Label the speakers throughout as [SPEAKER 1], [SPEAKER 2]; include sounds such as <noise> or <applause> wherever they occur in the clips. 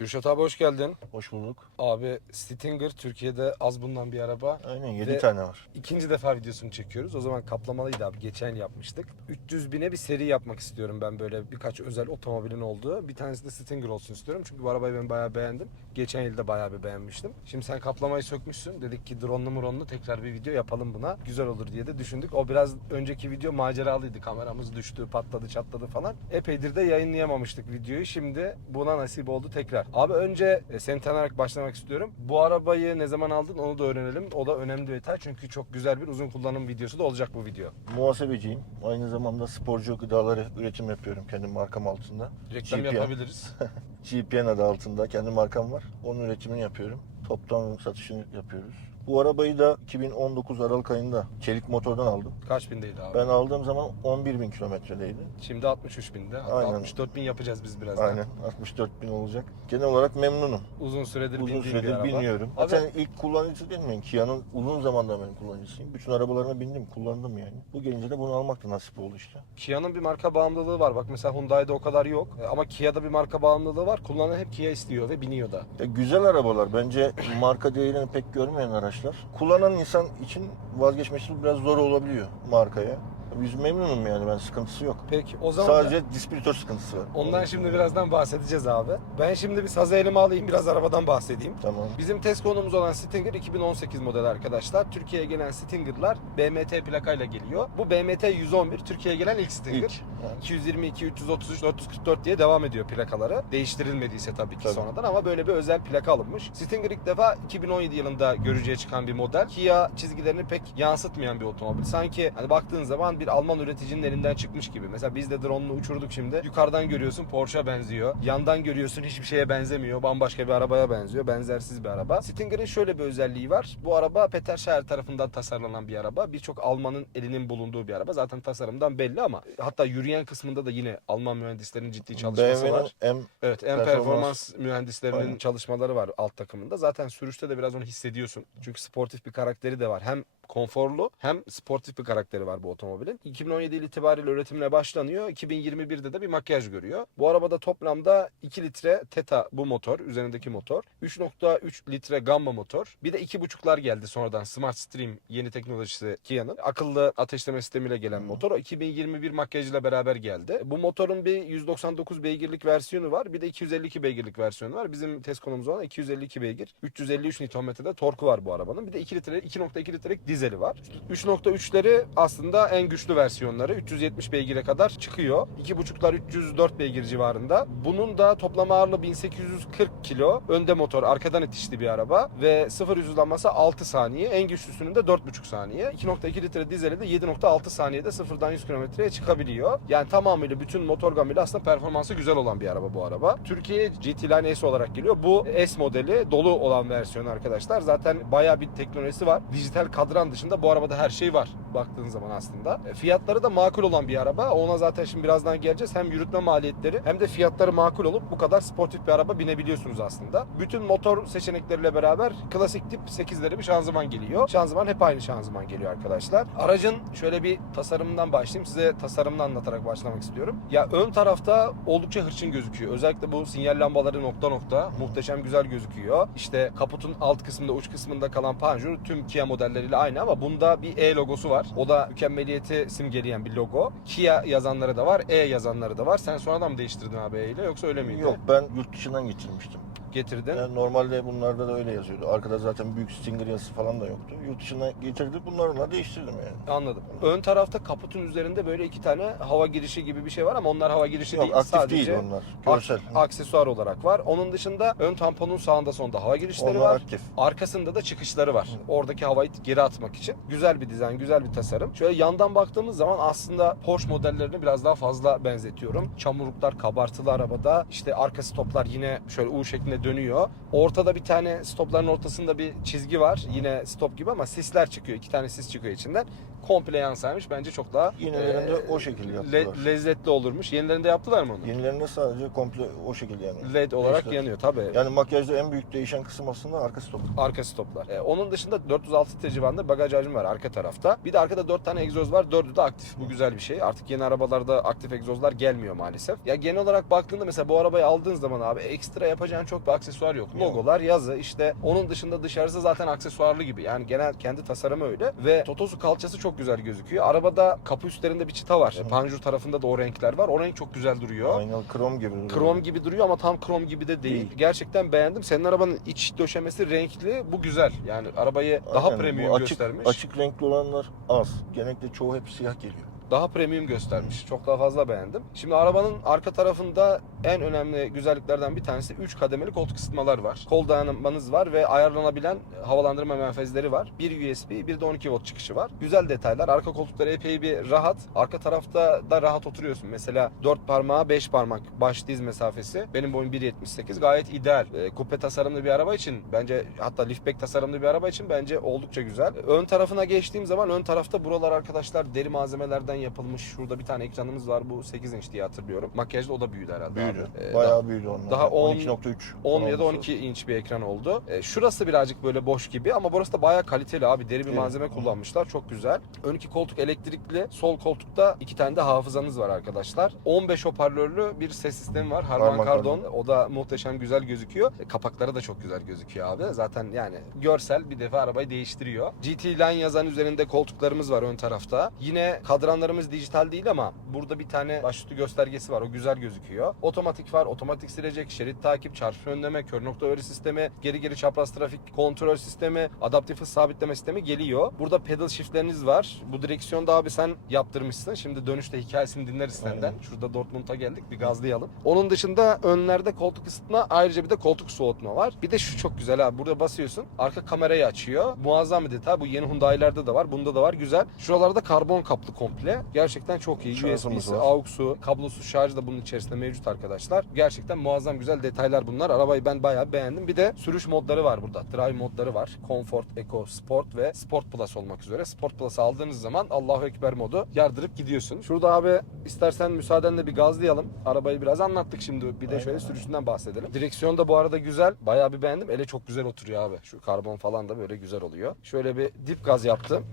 [SPEAKER 1] Kürşat abi hoş geldin.
[SPEAKER 2] Hoş bulduk.
[SPEAKER 1] Abi Stinger Türkiye'de az bundan bir araba.
[SPEAKER 2] Aynen 7
[SPEAKER 1] Ve-
[SPEAKER 2] tane var.
[SPEAKER 1] İkinci defa videosunu çekiyoruz. O zaman kaplamalıydı abi. Geçen yapmıştık. 300 bine bir seri yapmak istiyorum ben böyle birkaç özel otomobilin olduğu. Bir tanesi de Stinger olsun istiyorum. Çünkü bu arabayı ben bayağı beğendim. Geçen yılda bayağı bir beğenmiştim. Şimdi sen kaplamayı sökmüşsün. Dedik ki drone'lu muronlu tekrar bir video yapalım buna. Güzel olur diye de düşündük. O biraz önceki video maceralıydı. Kameramız düştü, patladı, çatladı falan. Epeydir de yayınlayamamıştık videoyu. Şimdi buna nasip oldu tekrar. Abi önce e, seni tanıyarak başlamak istiyorum. Bu arabayı ne zaman aldın onu da öğrenelim. O da önemli bir detay çünkü çok güzel bir uzun kullanım videosu da olacak bu video.
[SPEAKER 2] Muhasebeciyim. Aynı zamanda sporcu gıdaları üretim yapıyorum kendi markam altında.
[SPEAKER 1] Reklam
[SPEAKER 2] GPN.
[SPEAKER 1] yapabiliriz. <laughs>
[SPEAKER 2] GPN adı altında kendi markam var. Onun üretimini yapıyorum. Toptan satışını yapıyoruz. Bu arabayı da 2019 Aralık ayında çelik motordan aldım.
[SPEAKER 1] Kaç bindeydi abi?
[SPEAKER 2] Ben aldığım zaman 11 bin kilometredeydi.
[SPEAKER 1] Şimdi 63 binde. Hatta
[SPEAKER 2] Aynen.
[SPEAKER 1] 64 bin yapacağız biz birazdan.
[SPEAKER 2] Aynen 64 bin olacak. Genel olarak memnunum.
[SPEAKER 1] Uzun süredir
[SPEAKER 2] Uzun
[SPEAKER 1] bindiğim bir
[SPEAKER 2] süredir
[SPEAKER 1] araba.
[SPEAKER 2] biniyorum.
[SPEAKER 1] Abi-
[SPEAKER 2] Zaten ilk kullanıcısı değil mi? Kia'nın uzun zamandan beri kullanıcısıyım. Bütün arabalarına bindim, kullandım yani. Bu gelince de bunu almak da nasip oldu işte.
[SPEAKER 1] Kia'nın bir marka bağımlılığı var. Bak mesela Hyundai'de o kadar yok. Ama Kia'da bir marka bağımlılığı var. Kullanan hep Kia istiyor ve biniyor da.
[SPEAKER 2] Ya güzel arabalar. Bence marka değerini pek görmeyen araçlar. Kullanan insan için vazgeçmesi biraz zor olabiliyor markaya. Biz memnunum yani ben sıkıntısı yok.
[SPEAKER 1] Peki o zaman
[SPEAKER 2] Sadece distribütör sıkıntısı var.
[SPEAKER 1] ondan şimdi birazdan bahsedeceğiz abi. Ben şimdi bir sazı elime alayım biraz arabadan bahsedeyim.
[SPEAKER 2] Tamam.
[SPEAKER 1] Bizim test konumuz olan Stinger 2018 model arkadaşlar. Türkiye'ye gelen Stinger'lar BMT plakayla geliyor. Bu BMT 111 Türkiye'ye gelen ilk Stinger.
[SPEAKER 2] İlk. Yani
[SPEAKER 1] 222, 333, 444 diye devam ediyor plakaları. Değiştirilmediyse tabii ki
[SPEAKER 2] Tabii.
[SPEAKER 1] sonradan ama böyle bir özel plaka alınmış. Stinger ilk defa 2017 yılında görücüye çıkan bir model. Kia çizgilerini pek yansıtmayan bir otomobil. Sanki hani baktığın zaman bir Alman üreticinin elinden çıkmış gibi. Mesela biz de drone'unu uçurduk şimdi. Yukarıdan görüyorsun Porsche'a benziyor. Yandan görüyorsun hiçbir şeye benzemiyor. Bambaşka bir arabaya benziyor. Benzersiz bir araba. Stinger'in şöyle bir özelliği var. Bu araba Peter Schär tarafından tasarlanan bir araba. Birçok Almanın elinin bulunduğu bir araba. Zaten tasarımdan belli ama hatta yürüyen kısmında da yine Alman mühendislerin ciddi çalışması
[SPEAKER 2] BMW'nin
[SPEAKER 1] var.
[SPEAKER 2] M
[SPEAKER 1] Evet, en
[SPEAKER 2] Performans-
[SPEAKER 1] performans mühendislerinin
[SPEAKER 2] Aynen.
[SPEAKER 1] çalışmaları var alt takımında. Zaten sürüşte de biraz onu hissediyorsun. Çünkü sportif bir karakteri de var. Hem konforlu hem sportif bir karakteri var bu otomobilin. 2017 yıl itibariyle üretimine başlanıyor. 2021'de de bir makyaj görüyor. Bu arabada toplamda 2 litre Teta bu motor, üzerindeki motor. 3.3 litre Gamma motor. Bir de 2.5'lar geldi sonradan Smart Stream yeni teknolojisi Kia'nın. Akıllı ateşleme sistemiyle gelen motor. O 2021 makyajıyla beraber geldi. Bu motorun bir 199 beygirlik versiyonu var. Bir de 252 beygirlik versiyonu var. Bizim test konumuz olan 252 beygir. 353 Nm'de torku var bu arabanın. Bir de 2 litre 2.2 litrelik dizeli var. 3.3'leri aslında en güçlü versiyonları. 370 beygire kadar çıkıyor. 2.5'lar 304 beygir civarında. Bunun da toplam ağırlığı 1840 kilo. Önde motor, arkadan itişli bir araba ve 0 hızlanması 6 saniye. En güçlüsünün de 4.5 saniye. 2.2 litre dizeli de 7.6 saniyede sıfırdan 100 kilometreye çıkabiliyor. Yani tamamıyla bütün motor gamıyla aslında performansı güzel olan bir araba bu araba. Türkiye'ye GT Line S olarak geliyor. Bu S modeli dolu olan versiyon arkadaşlar. Zaten bayağı bir teknolojisi var. Dijital kadran dışında bu arabada her şey var baktığın zaman aslında. E, Fiyatları da makul olan bir araba. Ona zaten şimdi birazdan geleceğiz. Hem yürütme maliyetleri hem de fiyatları makul olup bu kadar sportif bir araba binebiliyorsunuz aslında. Bütün motor seçenekleriyle beraber klasik tip 8'leri bir şanzıman geliyor. Şanzıman hep aynı şanzıman geliyor arkadaşlar. Aracın şöyle bir tasarımından başlayayım. Size tasarımını anlatarak başlamak istiyorum. Ya ön tarafta oldukça hırçın gözüküyor. Özellikle bu sinyal lambaları nokta nokta muhteşem güzel gözüküyor. İşte kaputun alt kısmında uç kısmında kalan panjur tüm Kia modelleriyle aynı ama bunda bir E logosu var. O da mükemmeliyeti simgeleyen bir logo. Kia yazanları da var, E yazanları da var. Sen sonradan mı değiştirdin abi E ile yoksa öyle miydi?
[SPEAKER 2] Yok ben yurt dışından getirmiştim.
[SPEAKER 1] Getirdin.
[SPEAKER 2] Yani normalde bunlarda da öyle yazıyordu. Arkada zaten büyük Stinger yazısı falan da yoktu. Yurt dışından getirdik bunlarla değiştirdim yani.
[SPEAKER 1] Anladım. Ön tarafta kaputun üzerinde böyle iki tane hava girişi gibi bir şey var ama onlar hava girişi
[SPEAKER 2] Yok
[SPEAKER 1] değil.
[SPEAKER 2] aktif
[SPEAKER 1] sadece
[SPEAKER 2] değil onlar.
[SPEAKER 1] ak-
[SPEAKER 2] Görsel.
[SPEAKER 1] aksesuar olarak var. Onun dışında ön tamponun sağında sonunda hava girişleri
[SPEAKER 2] Onlar
[SPEAKER 1] var.
[SPEAKER 2] aktif.
[SPEAKER 1] Arkasında da çıkışları var. Oradaki havayı geri atmak için. Güzel bir dizayn, güzel bir tasarım. Şöyle yandan baktığımız zaman aslında Porsche modellerini biraz daha fazla benzetiyorum. Çamurluklar kabartılı arabada. İşte arka stoplar yine şöyle U şeklinde dönüyor. Ortada bir tane stopların ortasında bir çizgi var. Yine stop gibi ama sisler çıkıyor. İki tane sis çıkıyor içinden. Komple yansaymış. Bence çok daha
[SPEAKER 2] Yenilerinde
[SPEAKER 1] e,
[SPEAKER 2] o şekilde
[SPEAKER 1] le-
[SPEAKER 2] yaptılar.
[SPEAKER 1] lezzetli olurmuş. Yenilerinde yaptılar mı onu?
[SPEAKER 2] Yenilerinde sadece komple o şekilde yani.
[SPEAKER 1] LED olarak
[SPEAKER 2] Değiştiler.
[SPEAKER 1] yanıyor tabii.
[SPEAKER 2] Yani makyajda en büyük değişen kısım aslında arka stop.
[SPEAKER 1] Arka stoplar. E, onun dışında 406 litre civarında bagaj hacmi var arka tarafta. Bir de arkada 4 tane egzoz var. 4'ü de aktif. Bu güzel bir şey. Artık yeni arabalarda aktif egzozlar gelmiyor maalesef. Ya genel olarak baktığında mesela bu arabayı aldığın zaman abi ekstra yapacağın çok bir aksesuar yok.
[SPEAKER 2] Yok.
[SPEAKER 1] Logolar, yazı işte onun dışında dışarısı zaten aksesuarlı gibi. Yani genel kendi tasarımı öyle ve Totosu kalçası çok güzel gözüküyor. Arabada kapı üstlerinde bir çıta var.
[SPEAKER 2] Evet.
[SPEAKER 1] Panjur tarafında da o renkler var. O renk çok güzel duruyor.
[SPEAKER 2] Aynen krom gibi. duruyor.
[SPEAKER 1] Krom gibi duruyor ama tam krom gibi de değil.
[SPEAKER 2] Değil.
[SPEAKER 1] Gerçekten beğendim. Senin arabanın iç döşemesi renkli. Bu güzel. Yani arabayı daha
[SPEAKER 2] Aynen, bu
[SPEAKER 1] premium
[SPEAKER 2] açık,
[SPEAKER 1] göstermiş.
[SPEAKER 2] Açık renkli olanlar az. Genellikle çoğu hep siyah geliyor.
[SPEAKER 1] Daha premium göstermiş. Çok daha fazla beğendim. Şimdi arabanın arka tarafında en önemli güzelliklerden bir tanesi 3 kademeli koltuk ısıtmalar var. Kol dayanmanız var ve ayarlanabilen havalandırma menfezleri var. Bir USB, bir de 12 volt çıkışı var. Güzel detaylar. Arka koltukları epey bir rahat. Arka tarafta da rahat oturuyorsun. Mesela 4 parmağa 5 parmak baş diz mesafesi. Benim boyum 1.78 gayet ideal. E, kupe tasarımlı bir araba için bence hatta liftback tasarımlı bir araba için bence oldukça güzel. Ön tarafına geçtiğim zaman ön tarafta buralar arkadaşlar deri malzemelerden yapılmış. Şurada bir tane ekranımız var. Bu 8 inç diye hatırlıyorum. Makyajda o da büyüdü herhalde.
[SPEAKER 2] Büyüdü.
[SPEAKER 1] Abi. E,
[SPEAKER 2] Bayağı büyüdü onlar.
[SPEAKER 1] daha on-
[SPEAKER 2] 12.3.
[SPEAKER 1] 10 ya da
[SPEAKER 2] olması.
[SPEAKER 1] 12 inç bir ekran oldu. E, şurası birazcık böyle boş gibi ama burası da bayağı kaliteli abi. Deri bir
[SPEAKER 2] Evet.
[SPEAKER 1] malzeme kullanmışlar. Çok güzel. Ön iki koltuk elektrikli. Sol koltukta iki tane de hafızanız var arkadaşlar. 15 hoparlörlü bir ses sistemi var. Harman
[SPEAKER 2] Harman
[SPEAKER 1] Kardon.
[SPEAKER 2] Kardon.
[SPEAKER 1] O da muhteşem güzel gözüküyor. E, kapakları da çok güzel gözüküyor abi. Zaten yani görsel bir defa arabayı değiştiriyor. GT Line yazan üzerinde koltuklarımız var ön tarafta. Yine kadranlarımız dijital değil ama burada bir tane başüstü göstergesi var. O güzel gözüküyor. Otomatik var, otomatik silecek, şerit takip, çarpışma önleme, kör nokta uyarı sistemi, geri geri çapraz trafik kontrol sistemi, adaptif hız sabitleme sistemi geliyor. Burada pedal shiftleriniz var. Bu direksiyonda abi sen yaptırmışsın. Şimdi dönüşte hikayesini dinleriz senden.
[SPEAKER 2] Aynen.
[SPEAKER 1] Şurada Dortmund'a geldik bir gazlayalım. Onun dışında önlerde koltuk ısıtma ayrıca bir de koltuk soğutma var. Bir de şu çok güzel abi. Burada basıyorsun. Arka kamerayı açıyor. Muazzam bir detay. Bu yeni Hyundai'lerde de var. Bunda da var. Güzel. Şuralarda karbon kaplı komple. Gerçekten çok iyi. USB'si. AUX'u, kablosuz şarj da bunun içerisinde mevcut arkadaşlar. Gerçekten muazzam güzel detaylar bunlar. Arabayı ben bayağı beğendim. Bir de sürüş modları var burada. Drive modları var. Comfort, Eco, Sport ve Sport Plus olmak üzere. Sport Plus'ı aldığınız zaman Allahu Ekber modu yardırıp gidiyorsun. Şurada abi istersen müsaadenle bir gazlayalım. Arabayı biraz anlattık şimdi. Bir de şöyle sürüşünden bahsedelim. Direksiyon da bu arada güzel. Bayağı bir beğendim. Ele çok güzel oturuyor abi. Şu karbon falan da böyle güzel oluyor. Şöyle bir dip gaz yaptım.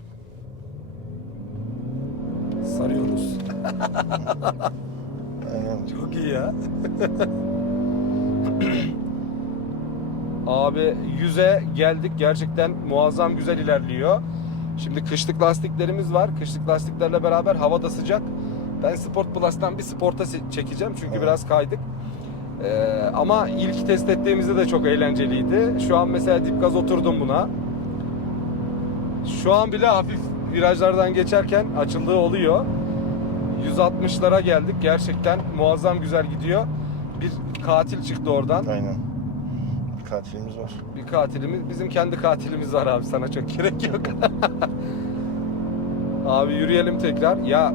[SPEAKER 1] Sarıyoruz. <laughs>
[SPEAKER 2] Aynen.
[SPEAKER 1] Çok iyi ya. <clears throat> Abi yüze geldik. Gerçekten muazzam güzel ilerliyor. Şimdi kışlık lastiklerimiz var. Kışlık lastiklerle beraber hava da sıcak. Ben Sport Plus'tan bir Sport'a çekeceğim çünkü
[SPEAKER 2] Evet.
[SPEAKER 1] biraz kaydık. Ee, ama ilk test ettiğimizde de çok eğlenceliydi. Şu an mesela dip gaz oturdum buna. Şu an bile hafif virajlardan geçerken açıldığı oluyor. 160'lara geldik. Gerçekten muazzam güzel gidiyor. Bir katil çıktı oradan.
[SPEAKER 2] Aynen. Bir katilimiz var.
[SPEAKER 1] Bir katilimiz. Bizim kendi katilimiz var abi. Sana çok gerek yok. <laughs> abi yürüyelim tekrar. Ya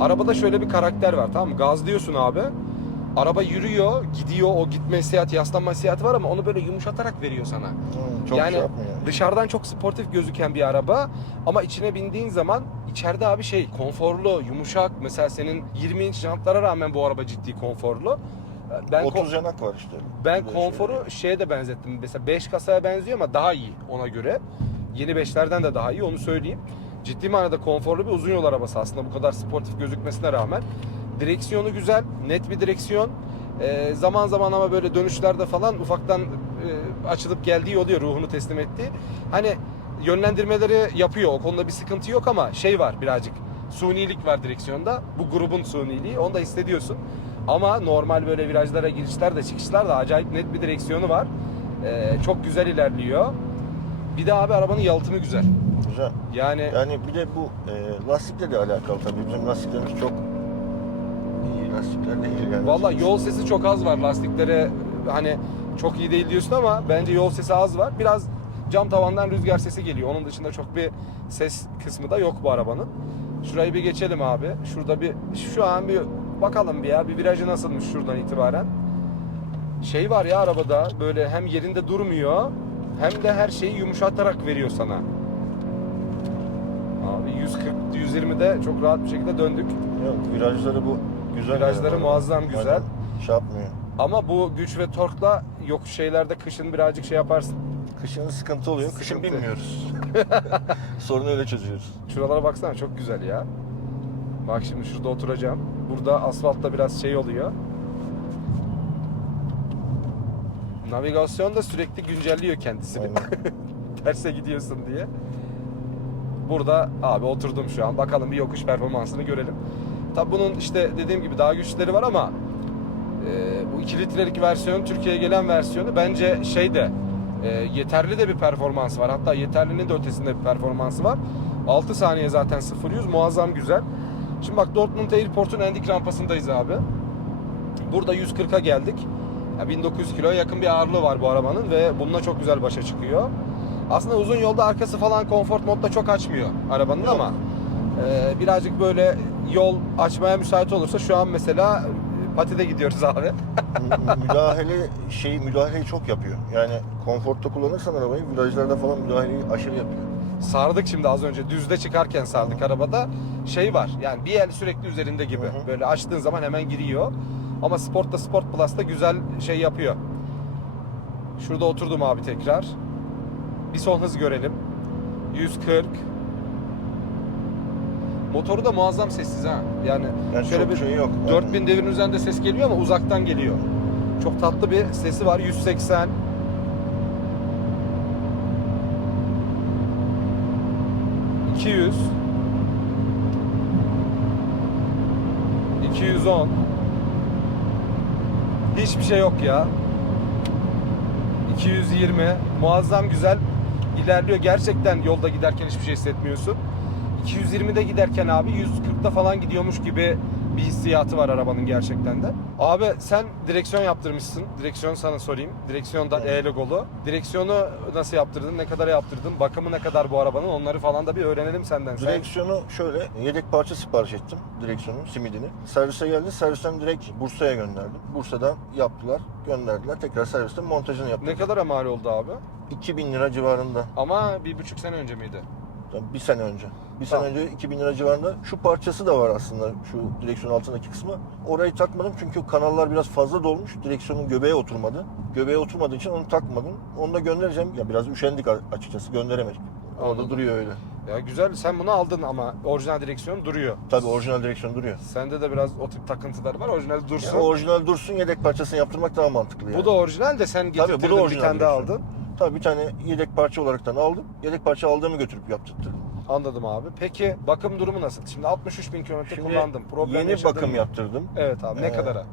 [SPEAKER 1] arabada şöyle bir karakter var tamam mı? Gazlıyorsun abi. Araba yürüyor, gidiyor. O gitme hissiyatı, yaslanma hissiyatı var ama onu böyle yumuşatarak veriyor sana.
[SPEAKER 2] Hı, Çok
[SPEAKER 1] Yani
[SPEAKER 2] şey.
[SPEAKER 1] Dışarıdan çok sportif gözüken bir araba ama içine bindiğin zaman içeride abi şey konforlu, yumuşak. Mesela senin 20 inç jantlara rağmen bu araba ciddi konforlu. Ben ko-
[SPEAKER 2] 30 yanak var işte.
[SPEAKER 1] ben
[SPEAKER 2] Böyle
[SPEAKER 1] konforu
[SPEAKER 2] şeyler.
[SPEAKER 1] şeye de benzettim. Mesela 5 kasaya benziyor ama daha iyi ona göre. Yeni 5'lerden de daha iyi onu söyleyeyim. Ciddi manada konforlu bir uzun yol arabası aslında bu kadar sportif gözükmesine rağmen. Direksiyonu güzel, net bir direksiyon. Ee, zaman zaman ama böyle dönüşlerde falan ufaktan e, açılıp geldiği oluyor ruhunu teslim ettiği. Hani yönlendirmeleri yapıyor o konuda bir sıkıntı yok ama şey var birazcık sunilik var direksiyonda. Bu grubun suniliği onu da hissediyorsun. Ama normal böyle virajlara girişler de çıkışlar da acayip net bir direksiyonu var. Ee, çok güzel ilerliyor. Bir de abi arabanın yalıtımı güzel.
[SPEAKER 2] Güzel.
[SPEAKER 1] Yani
[SPEAKER 2] Yani bir de bu e, lastikle de alakalı tabii. Bizim lastiklerimiz çok iyi lastikler değil. Yani
[SPEAKER 1] Valla yol sesi çok az var lastiklere hani çok iyi değil diyorsun ama bence yol sesi az var. Biraz cam tavandan rüzgar sesi geliyor. Onun dışında çok bir ses kısmı da yok bu arabanın. Şurayı bir geçelim abi. Şurada bir şu an bir bakalım bir ya bir virajı nasılmış şuradan itibaren. Şey var ya arabada böyle hem yerinde durmuyor hem de her şeyi yumuşatarak veriyor sana. Abi 140 120'de çok rahat bir şekilde döndük.
[SPEAKER 2] Yok, virajları bu güzel.
[SPEAKER 1] Virajları
[SPEAKER 2] yani.
[SPEAKER 1] muazzam güzel.
[SPEAKER 2] Aynen, Şey yapmıyor.
[SPEAKER 1] Ama bu güç ve torkla yok şeylerde kışın birazcık şey yaparsın.
[SPEAKER 2] Kışın sıkıntı oluyor. Kışın
[SPEAKER 1] Sıkıntı.
[SPEAKER 2] bilmiyoruz. <laughs> <laughs> Sorunu öyle çözüyoruz.
[SPEAKER 1] Şuralara baksana çok güzel ya. Bak şimdi şurada oturacağım. Burada asfaltta biraz şey oluyor. Navigasyon da sürekli güncelliyor kendisini. <laughs> Terse gidiyorsun diye. Burada abi oturdum şu an. Bakalım bir yokuş performansını görelim. Tabi bunun işte dediğim gibi daha güçleri var ama e, bu 2 litrelik versiyon Türkiye'ye gelen versiyonu bence şey de yeterli de bir performans var. Hatta yeterlinin de ötesinde bir performansı var. 6 saniye zaten 0-100 muazzam güzel. Şimdi bak Dortmund Airport'un endik rampasındayız abi. Burada 140'a geldik. Ya 1900 kiloya yakın bir ağırlığı var bu arabanın ve bununla çok güzel başa çıkıyor. Aslında uzun yolda arkası falan konfort modda çok açmıyor arabanın
[SPEAKER 2] Yok.
[SPEAKER 1] ama e, birazcık böyle yol açmaya müsait olursa şu an mesela patide gidiyoruz abi.
[SPEAKER 2] Mü- müdahale şeyi müdahaleyi çok yapıyor. Yani konfortta kullanırsan arabayı virajlarda falan müdahaleyi aşırı yapıyor.
[SPEAKER 1] sardık şimdi az önce düzde çıkarken sardık arabada şey var yani bir el sürekli üzerinde gibi
[SPEAKER 2] Hı hı.
[SPEAKER 1] böyle açtığın zaman hemen giriyor ama Sport'ta Sport Plus'ta güzel şey yapıyor şurada oturdum abi tekrar bir son hız görelim 140 motoru da muazzam sessiz ha yani,
[SPEAKER 2] Yani
[SPEAKER 1] şöyle bir
[SPEAKER 2] şey yok.
[SPEAKER 1] 4000 devirin üzerinde ses geliyor ama uzaktan geliyor çok tatlı bir sesi var 180 200 210 Hiçbir şey yok ya. 220 muazzam güzel ilerliyor. Gerçekten yolda giderken hiçbir şey hissetmiyorsun. 220'de giderken abi 140'da falan gidiyormuş gibi bir hissiyatı var arabanın gerçekten de. Abi sen direksiyon yaptırmışsın. Direksiyon sana sorayım. Direksiyonda
[SPEAKER 2] Evet.
[SPEAKER 1] E logolu. Direksiyonu nasıl yaptırdın? Ne kadar yaptırdın? Bakımı ne kadar bu arabanın? Onları falan da bir öğrenelim senden. Sen-
[SPEAKER 2] Direksiyonu şöyle yedek parça sipariş ettim direksiyonun simidini. Servise geldi. Servisten direkt Bursa'ya gönderdim. Bursa'dan yaptılar, gönderdiler. Tekrar serviste montajını yaptık.
[SPEAKER 1] Ne kadar mal oldu abi?
[SPEAKER 2] 2000 lira civarında.
[SPEAKER 1] Ama bir buçuk sene önce miydi?
[SPEAKER 2] Bir sene önce. Bir
[SPEAKER 1] Tamam.
[SPEAKER 2] sene önce 2000 lira civarında. Şu parçası da var aslında şu direksiyon altındaki kısmı. Orayı takmadım çünkü kanallar biraz fazla dolmuş. Direksiyonun göbeğe oturmadı. Göbeğe oturmadığı için onu takmadım. Onu da göndereceğim. Ya biraz üşendik açıkçası gönderemedik. Orada
[SPEAKER 1] Anladım.
[SPEAKER 2] duruyor öyle.
[SPEAKER 1] Ya güzel sen bunu aldın ama orijinal direksiyon duruyor.
[SPEAKER 2] Tabii orijinal direksiyon duruyor.
[SPEAKER 1] Sende de biraz o tip takıntılar var. Orijinal dursun.
[SPEAKER 2] Yani orijinal dursun yedek parçasını yaptırmak daha mantıklı yani.
[SPEAKER 1] Bu da orijinal de sen
[SPEAKER 2] Tabii, bu
[SPEAKER 1] getirttirdin
[SPEAKER 2] da
[SPEAKER 1] bir tane daha aldın.
[SPEAKER 2] Tabii bir tane yedek parça olaraktan aldım. Yedek parça aldığımı götürüp yaptırttım.
[SPEAKER 1] Anladım abi. Peki bakım durumu nasıl? Şimdi 63 bin kilometre
[SPEAKER 2] Şimdi
[SPEAKER 1] kullandım. Problem
[SPEAKER 2] yeni
[SPEAKER 1] yaşadın
[SPEAKER 2] bakım
[SPEAKER 1] mı?
[SPEAKER 2] yaptırdım.
[SPEAKER 1] Evet abi. Ne
[SPEAKER 2] Ee,
[SPEAKER 1] kadara?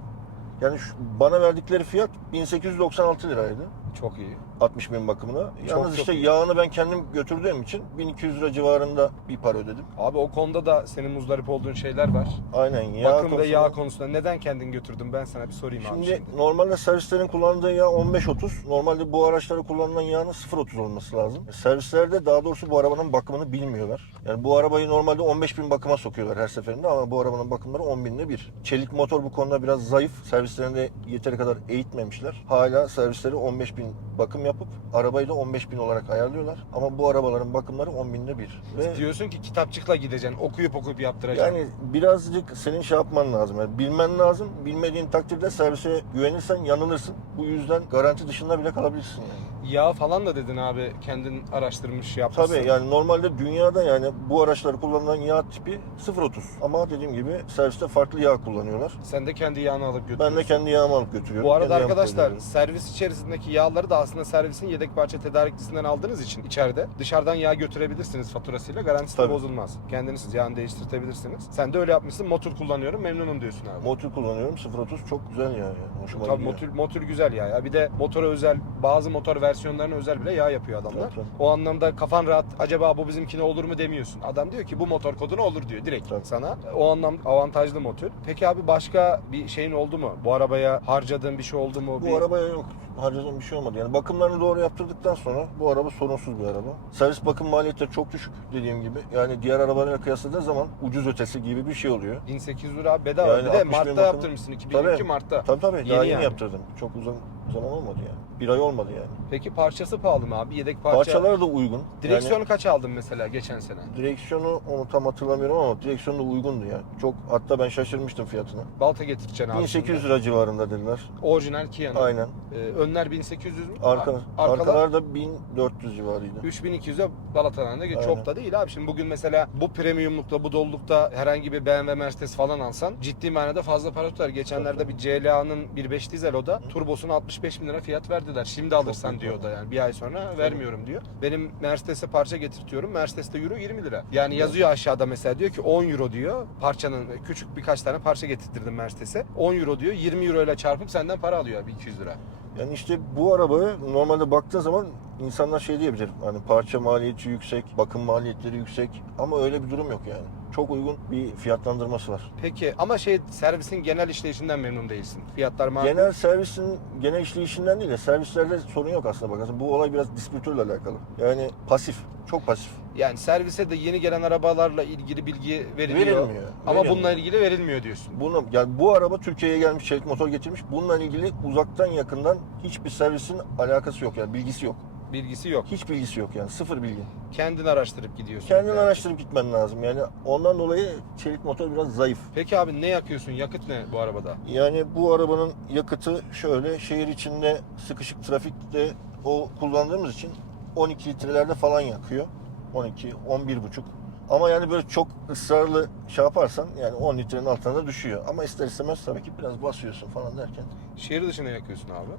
[SPEAKER 2] Yani şu, bana verdikleri fiyat 1896 liraydı.
[SPEAKER 1] Çok iyi.
[SPEAKER 2] 60 bin bakımına. Yalnız
[SPEAKER 1] çok
[SPEAKER 2] işte
[SPEAKER 1] iyi.
[SPEAKER 2] yağını ben kendim götürdüğüm için 1200 lira civarında bir para ödedim.
[SPEAKER 1] Abi o konuda da senin muzdarip olduğun şeyler var.
[SPEAKER 2] Aynen yağ
[SPEAKER 1] bakım ve
[SPEAKER 2] konusunda-
[SPEAKER 1] yağ konusunda neden kendin götürdün? Ben sana bir sorayım abi
[SPEAKER 2] Şimdi,
[SPEAKER 1] şimdi.
[SPEAKER 2] normalde servislerin kullandığı yağ 15-30. Normalde bu araçlara kullanılan yağın 0-30 olması lazım. Servislerde daha doğrusu bu arabanın bakımını bilmiyorlar. Yani bu arabayı normalde 15 bin bakıma sokuyorlar her seferinde ama bu arabanın bakımları 10 binde bir. Çelik motor bu konuda biraz zayıf. Servislerinde yeteri kadar eğitmemişler. Hala servisleri 15 bin bakım yapıp arabayı da 15 bin olarak ayarlıyorlar. Ama bu arabaların bakımları 10 binde bir. Ve
[SPEAKER 1] Diyorsun ki kitapçıkla gideceksin. Okuyup okuyup yaptıracaksın.
[SPEAKER 2] yani birazcık senin şey yapman lazım. Yani bilmen lazım. Bilmediğin takdirde servise güvenirsen yanılırsın. Bu yüzden garanti dışında bile kalabilirsin yani.
[SPEAKER 1] Yağ falan da dedin abi. Kendin araştırmış yapmışsın.
[SPEAKER 2] Tabii yani normalde dünyada yani bu araçları kullanılan yağ tipi 0.30. Ama dediğim gibi serviste farklı yağ kullanıyorlar.
[SPEAKER 1] Sen de kendi yağını alıp götürüyorsun.
[SPEAKER 2] Ben de kendi yağımı alıp götürüyorum.
[SPEAKER 1] Bu arada
[SPEAKER 2] Kendi
[SPEAKER 1] arkadaşlar servis içerisindeki yağları da aslında servisin yedek parça tedarikçisinden aldığınız için içeride dışarıdan yağ götürebilirsiniz faturasıyla garantisi de
[SPEAKER 2] Tabii.
[SPEAKER 1] bozulmaz. Kendiniz yağını değiştirtebilirsiniz. Sen de öyle yapmışsın motor kullanıyorum memnunum diyorsun abi.
[SPEAKER 2] Motul kullanıyorum 0.30 çok güzel yağ yani. Hoşuma
[SPEAKER 1] Tabii
[SPEAKER 2] gidiyor.
[SPEAKER 1] motor, motor güzel yağ ya. Bir de motora özel bazı motor versiyonlarına özel bile yağ yapıyor adamlar.
[SPEAKER 2] Tabii, tabii.
[SPEAKER 1] O anlamda kafan rahat acaba bu bizimkine olur mu demiyorsun. Adam diyor ki bu motor koduna olur diyor direkt
[SPEAKER 2] Tabii.
[SPEAKER 1] sana. O anlamda avantajlı motor. Peki abi başka bir şeyin oldu mu? Bu arabaya harcadığın bir şey oldu mu?
[SPEAKER 2] Bu
[SPEAKER 1] Bir-
[SPEAKER 2] arabaya yok. Harcadığım bir şey olmadı. Yani bakımlarını doğru yaptırdıktan sonra bu araba sorunsuz bir araba. Servis bakım maliyetleri çok düşük dediğim gibi. Yani diğer arabalarla kıyasladığın zaman ucuz ötesi gibi bir şey oluyor.
[SPEAKER 1] 1800 lira bedava.
[SPEAKER 2] Yani
[SPEAKER 1] bir de
[SPEAKER 2] 60 bin
[SPEAKER 1] Mart'ta
[SPEAKER 2] bakımı-
[SPEAKER 1] yaptırmışsın. 2022
[SPEAKER 2] Tabii.
[SPEAKER 1] Mart'ta.
[SPEAKER 2] Tabii tabii daha
[SPEAKER 1] Yeni
[SPEAKER 2] yeni
[SPEAKER 1] yani.
[SPEAKER 2] yaptırdım. Çok uzun zaman olmadı yani. Bir ay olmadı yani.
[SPEAKER 1] Peki parçası pahalı mı abi? Yedek parça.
[SPEAKER 2] Parçalar da uygun.
[SPEAKER 1] Direksiyonu
[SPEAKER 2] Yani
[SPEAKER 1] kaç aldın mesela geçen sene?
[SPEAKER 2] direksiyonu onu tam hatırlamıyorum ama direksiyonu da uygundu yani. Çok hatta ben şaşırmıştım fiyatına.
[SPEAKER 1] Balta getireceksin abi.
[SPEAKER 2] 1800
[SPEAKER 1] şimdi.
[SPEAKER 2] lira civarında dediler.
[SPEAKER 1] Orijinal Kia'nın.
[SPEAKER 2] Aynen.
[SPEAKER 1] Ee, önler 1800 mü?
[SPEAKER 2] Arka,
[SPEAKER 1] Ar- arkalar
[SPEAKER 2] arkalar da 1400 civarıydı.
[SPEAKER 1] 3200'e Balata'dan da
[SPEAKER 2] Aynen.
[SPEAKER 1] çok da değil abi. Şimdi bugün mesela bu premiumlukta, bu dolulukta herhangi bir BMW Mercedes falan alsan ciddi manada fazla para tutar. Geçenlerde bir CLA'nın 1.5 dizel o da turbosuna 65 bin lira fiyat verdiler. Şimdi alırsan diyor da yani bir ay sonra vermiyorum diyor. Benim Mercedes'e parça getirtiyorum. Mercedes'te euro 20 lira. Yani yazıyor aşağıda mesela diyor ki 10 euro diyor. Parçanın küçük birkaç tane parça getirtirdim Mercedes'e. 10 euro diyor. 20 euro ile çarpıp senden para alıyor abi 200 lira.
[SPEAKER 2] Yani işte bu arabaya normalde baktığın zaman insanlar şey diyebilir. Hani parça maliyeti yüksek, bakım maliyetleri yüksek ama öyle bir durum yok yani. Çok uygun bir fiyatlandırması var.
[SPEAKER 1] Peki ama şey servisin genel işleyişinden memnun değilsin. Fiyatlar makul.
[SPEAKER 2] Genel servisin genel işleyişinden değil de servislerde sorun yok aslında bakarsan. Bu olay biraz distribütörle alakalı. Yani pasif, çok pasif.
[SPEAKER 1] Yani servise de yeni gelen arabalarla ilgili bilgi veriliyor.
[SPEAKER 2] Verilmiyor.
[SPEAKER 1] Ama
[SPEAKER 2] Verilmiyor.
[SPEAKER 1] bununla ilgili verilmiyor diyorsun.
[SPEAKER 2] Bunu, yani bu araba Türkiye'ye gelmiş, çelik motor getirmiş. Bununla ilgili uzaktan yakından hiçbir servisin alakası yok yani bilgisi yok.
[SPEAKER 1] Bilgisi yok.
[SPEAKER 2] Hiç bilgisi yok yani sıfır bilgi.
[SPEAKER 1] Kendin araştırıp gidiyorsun.
[SPEAKER 2] Kendin
[SPEAKER 1] Yani.
[SPEAKER 2] araştırıp gitmen lazım yani ondan dolayı çelik motor biraz zayıf.
[SPEAKER 1] Peki abi ne yakıyorsun? Yakıt ne bu arabada?
[SPEAKER 2] Yani bu arabanın yakıtı şöyle şehir içinde sıkışık trafikte o kullandığımız için 12 litrelerde falan yakıyor. 12, 11 buçuk. Ama yani böyle çok ısrarlı şey yaparsan yani 10 litrenin altına da düşüyor. Ama ister istemez tabii ki biraz basıyorsun falan derken.
[SPEAKER 1] Şehir dışına yakıyorsun abi.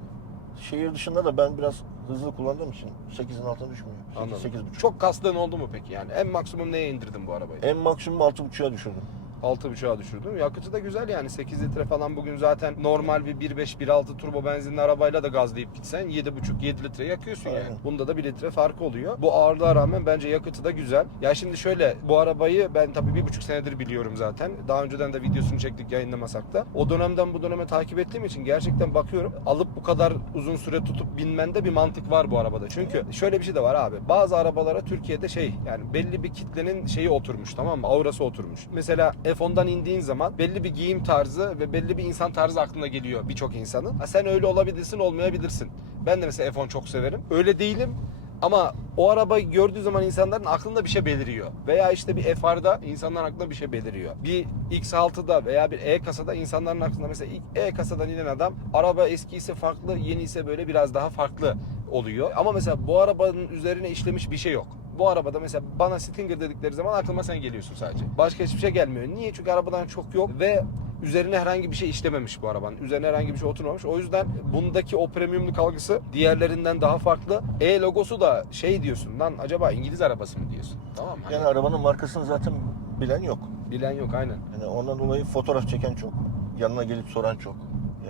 [SPEAKER 2] Şehir dışında da ben biraz hızlı kullandığım için 8'in altına düşmüyor. 8,
[SPEAKER 1] Anladım.
[SPEAKER 2] 8,5.
[SPEAKER 1] Çok kastığın oldu mu peki yani? En maksimum neye indirdin bu arabayı?
[SPEAKER 2] En maksimum 6,5'a düşürdüm.
[SPEAKER 1] 6.5'a düşürdüm. Yakıtı da güzel yani 8 litre falan bugün zaten normal bir 1.5 1.6 turbo benzinli arabayla da gazlayıp gitsen 7.5-7 litre yakıyorsun yani.
[SPEAKER 2] Aynen.
[SPEAKER 1] Bunda da 1 litre farkı oluyor. Bu ağırlığa rağmen bence yakıtı da güzel. Ya şimdi şöyle bu arabayı ben tabii bir buçuk senedir biliyorum zaten. Daha önceden de videosunu çektik yayınlamasak da. O dönemden bu döneme takip ettiğim için gerçekten bakıyorum alıp bu kadar uzun süre tutup binmende bir mantık var bu arabada. Çünkü şöyle bir şey de var abi. Bazı arabalara Türkiye'de şey yani belli bir kitlenin şeyi oturmuş tamam mı? Aurası oturmuş. Mesela F10'dan indiğin zaman belli bir giyim tarzı ve belli bir insan tarzı aklına geliyor birçok insanın. Ha sen öyle olabilirsin olmayabilirsin. Ben de mesela F10 çok severim. Öyle değilim ama o arabayı gördüğü zaman insanların aklında bir şey beliriyor. Veya işte bir FR'da insanların aklında bir şey beliriyor. Bir X6'da veya bir E kasada insanların aklında mesela E kasadan inen adam araba eski ise farklı, yeni ise böyle biraz daha farklı oluyor. Ama mesela bu arabanın üzerine işlemiş bir şey yok. Bu arabada mesela bana Stinger dedikleri zaman aklıma sen geliyorsun sadece. Başka hiçbir şey gelmiyor. Niye? Çünkü arabadan çok yok ve üzerine herhangi bir şey işlememiş bu arabanın. Üzerine herhangi bir şey oturmamış. O yüzden bundaki o premiumluk algısı diğerlerinden daha farklı. E logosu da şey diyorsun lan acaba İngiliz arabası mı diyorsun? Tamam mı? Hani
[SPEAKER 2] Yani arabanın markasını zaten bilen yok.
[SPEAKER 1] bilen yok aynen.
[SPEAKER 2] Yani ondan dolayı fotoğraf çeken çok. Yanına gelip soran çok.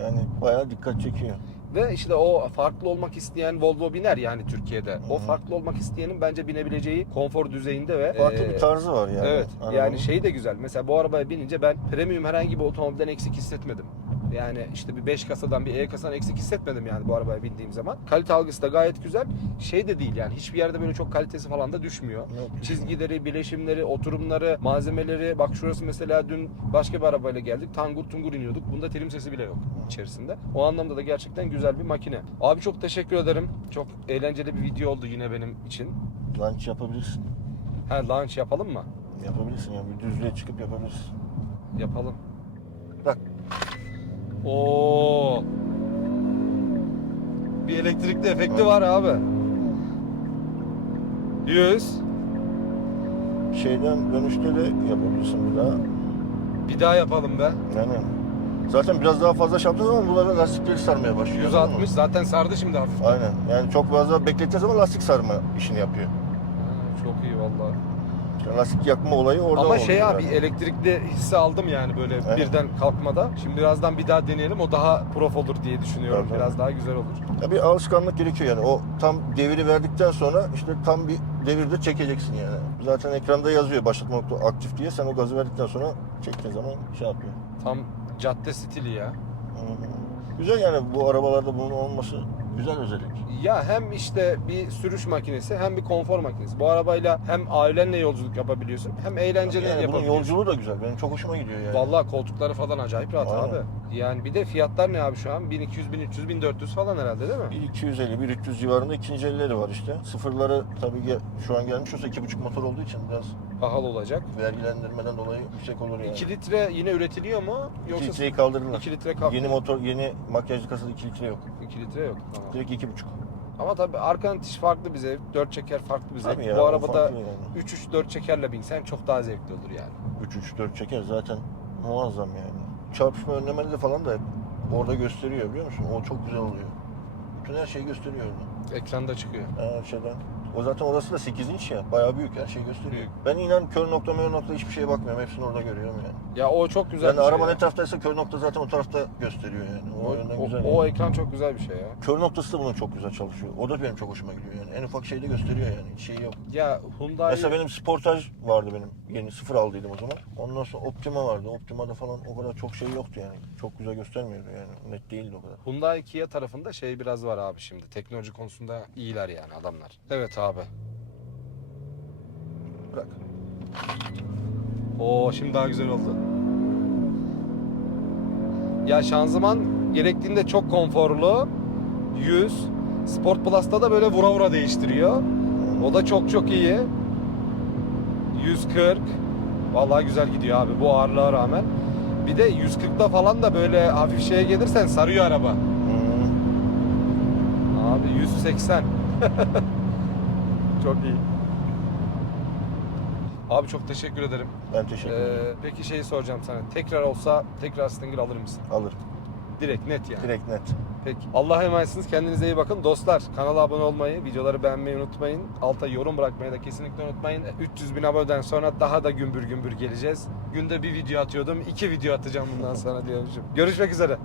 [SPEAKER 2] Yani bayağı dikkat çekiyor.
[SPEAKER 1] Ve işte o farklı olmak isteyen Volvo biner yani Türkiye'de. O farklı olmak isteyenin bence binebileceği konfor düzeyinde ve
[SPEAKER 2] Farklı
[SPEAKER 1] e,
[SPEAKER 2] bir tarzı var yani.
[SPEAKER 1] Evet.
[SPEAKER 2] arabanın.
[SPEAKER 1] Yani şey de güzel. Mesela bu arabaya binince ben premium herhangi bir otomobilden eksik hissetmedim. Yani işte bir 5 kasadan bir E kasadan eksik hissetmedim yani bu arabaya bindiğim zaman. Kalite algısı da gayet güzel. Şey de değil yani hiçbir yerde böyle çok kalitesi falan da düşmüyor.
[SPEAKER 2] Yok.
[SPEAKER 1] Çizgileri, bileşimleri, oturumları, malzemeleri. Bak şurası mesela dün başka bir arabayla geldik. Tangur tungur iniyorduk. Bunda trim sesi bile yok içerisinde. O anlamda da gerçekten güzel bir makine. Abi çok teşekkür ederim. Çok eğlenceli bir video oldu yine benim için.
[SPEAKER 2] Lunch yapabilirsin.
[SPEAKER 1] Ha launch yapalım mı?
[SPEAKER 2] Yapabilirsin yani bir düzlüğe çıkıp yapabilirsin.
[SPEAKER 1] Yapalım. Oo. Bir elektrikli efekti var abi. 100.
[SPEAKER 2] şeyden dönüşte de yapabilirsin bir daha.
[SPEAKER 1] Bir daha yapalım be.
[SPEAKER 2] Yani zaten biraz daha fazla şey yaptığın zaman bunları lastikleri sarmaya başlıyor. anladın mı?
[SPEAKER 1] 160 zaten sardı şimdi hafif.
[SPEAKER 2] Aynen. Yani çok fazla beklettiğin zaman lastik sarma işini yapıyor.
[SPEAKER 1] Çok iyi vallahi.
[SPEAKER 2] Lastik yakma olayı oradan
[SPEAKER 1] Ama şey abi
[SPEAKER 2] yani.
[SPEAKER 1] elektrikli hissi aldım yani böyle
[SPEAKER 2] Evet.
[SPEAKER 1] birden kalkmada. Şimdi birazdan bir daha deneyelim. O daha prof olur diye düşünüyorum.
[SPEAKER 2] Tabii.
[SPEAKER 1] Biraz daha güzel olur.
[SPEAKER 2] Ya bir alışkanlık gerekiyor yani. O tam deviri verdikten sonra işte tam bir devirde çekeceksin yani. Zaten ekranda yazıyor başlatma nokta aktif diye. Sen o gazı verdikten sonra çektiğin zaman şey yapıyor.
[SPEAKER 1] Tam cadde stili ya.
[SPEAKER 2] Hı hı. Güzel yani bu arabalarda bunun olması Güzel özellik.
[SPEAKER 1] Ya hem işte bir sürüş makinesi hem bir konfor makinesi. Bu arabayla hem ailenle yolculuk yapabiliyorsun hem eğlenceli
[SPEAKER 2] Yani bunun
[SPEAKER 1] yapabiliyorsun.
[SPEAKER 2] yolculuğu da güzel. Benim çok hoşuma gidiyor yani.
[SPEAKER 1] Vallahi koltukları falan acayip rahat
[SPEAKER 2] Aynen.
[SPEAKER 1] abi. Yani bir de fiyatlar ne abi şu an? 1200, 1300, 1400 falan herhalde değil mi?
[SPEAKER 2] 1250, 1300 civarında ikinci elleri var işte. Sıfırları tabii ki şu an gelmiş olsa 2.5 motor olduğu için biraz
[SPEAKER 1] Pahalı olacak.
[SPEAKER 2] vergilendirmeden dolayı yüksek olur yani.
[SPEAKER 1] 2 litre yine üretiliyor mu?
[SPEAKER 2] 2
[SPEAKER 1] Yoksa
[SPEAKER 2] litreyi kaldırırlar.
[SPEAKER 1] 2 litre kalk.
[SPEAKER 2] Yeni motor, yeni makyajlı kasada 2 litre yok.
[SPEAKER 1] 2 litre yok. Tamam.
[SPEAKER 2] Direkt 2.5.
[SPEAKER 1] Ama tabii arkanın itiş farklı bir zevk. 4 çeker farklı bir zevk.
[SPEAKER 2] Tabii ya,
[SPEAKER 1] Bu
[SPEAKER 2] o
[SPEAKER 1] arabada
[SPEAKER 2] farklı yani.
[SPEAKER 1] 3-3-4 çekerle binsen çok daha zevkli olur yani.
[SPEAKER 2] 3-3-4 çeker zaten muazzam yani. Çarpışma önlemeleri falan da hep orada gösteriyor biliyor musun? O çok güzel oluyor. Bütün her şeyi gösteriyor orada.
[SPEAKER 1] Ekranda çıkıyor.
[SPEAKER 2] Her şeyden. O zaten orası da 8 inç ya. Bayağı büyük her şeyi gösteriyor.
[SPEAKER 1] Büyük.
[SPEAKER 2] Ben inan kör nokta mör nokta hiçbir şeye bakmıyorum. Hepsini orada görüyorum yani.
[SPEAKER 1] Ya o çok güzel
[SPEAKER 2] Yani
[SPEAKER 1] bir şey
[SPEAKER 2] araba
[SPEAKER 1] ya.
[SPEAKER 2] ne taraftaysa kör nokta zaten o tarafta gösteriyor yani. O,
[SPEAKER 1] O, o-
[SPEAKER 2] güzel.
[SPEAKER 1] o
[SPEAKER 2] yani.
[SPEAKER 1] ekran çok güzel bir şey ya.
[SPEAKER 2] Kör noktası da bunun çok güzel çalışıyor. O da benim çok hoşuma gidiyor yani. En ufak şeyde gösteriyor yani. Hiç şey yok.
[SPEAKER 1] Ya Hyundai
[SPEAKER 2] Mesela benim Sportage vardı benim. Yeni sıfır aldıydım o zaman. Ondan sonra Optima vardı. Optima'da falan o kadar çok şey yoktu yani. Çok güzel göstermiyordu yani. Net değildi o kadar.
[SPEAKER 1] Hyundai Kia tarafında şey biraz var abi şimdi. Teknoloji konusunda iyiler yani adamlar. Evet abi.
[SPEAKER 2] Bırak.
[SPEAKER 1] Oo şimdi daha güzel oldu. Ya şanzıman gerektiğinde çok konforlu. 100. Sport Plus'ta da böyle vura vura değiştiriyor. O da çok çok iyi. 140. Vallahi güzel gidiyor abi bu ağırlığa rağmen. Bir de 140'da falan da böyle hafif şeye gelirsen sarıyor araba. Abi 180. <laughs> çok iyi. Abi çok teşekkür ederim.
[SPEAKER 2] Ben teşekkür ederim.
[SPEAKER 1] Ee, peki şeyi soracağım sana. Tekrar olsa tekrar Stinger alır mısın?
[SPEAKER 2] Alırım.
[SPEAKER 1] Direkt net yani.
[SPEAKER 2] Direkt net.
[SPEAKER 1] Peki. Allah'a emanetsiniz. Kendinize iyi bakın. Dostlar kanala abone olmayı, videoları beğenmeyi unutmayın. Alta yorum bırakmayı da kesinlikle unutmayın. 300 bin aboneden sonra daha da gümbür gümbür geleceğiz. Günde bir video atıyordum. iki video atacağım bundan <laughs> sonra diyormuşum. Görüşmek üzere.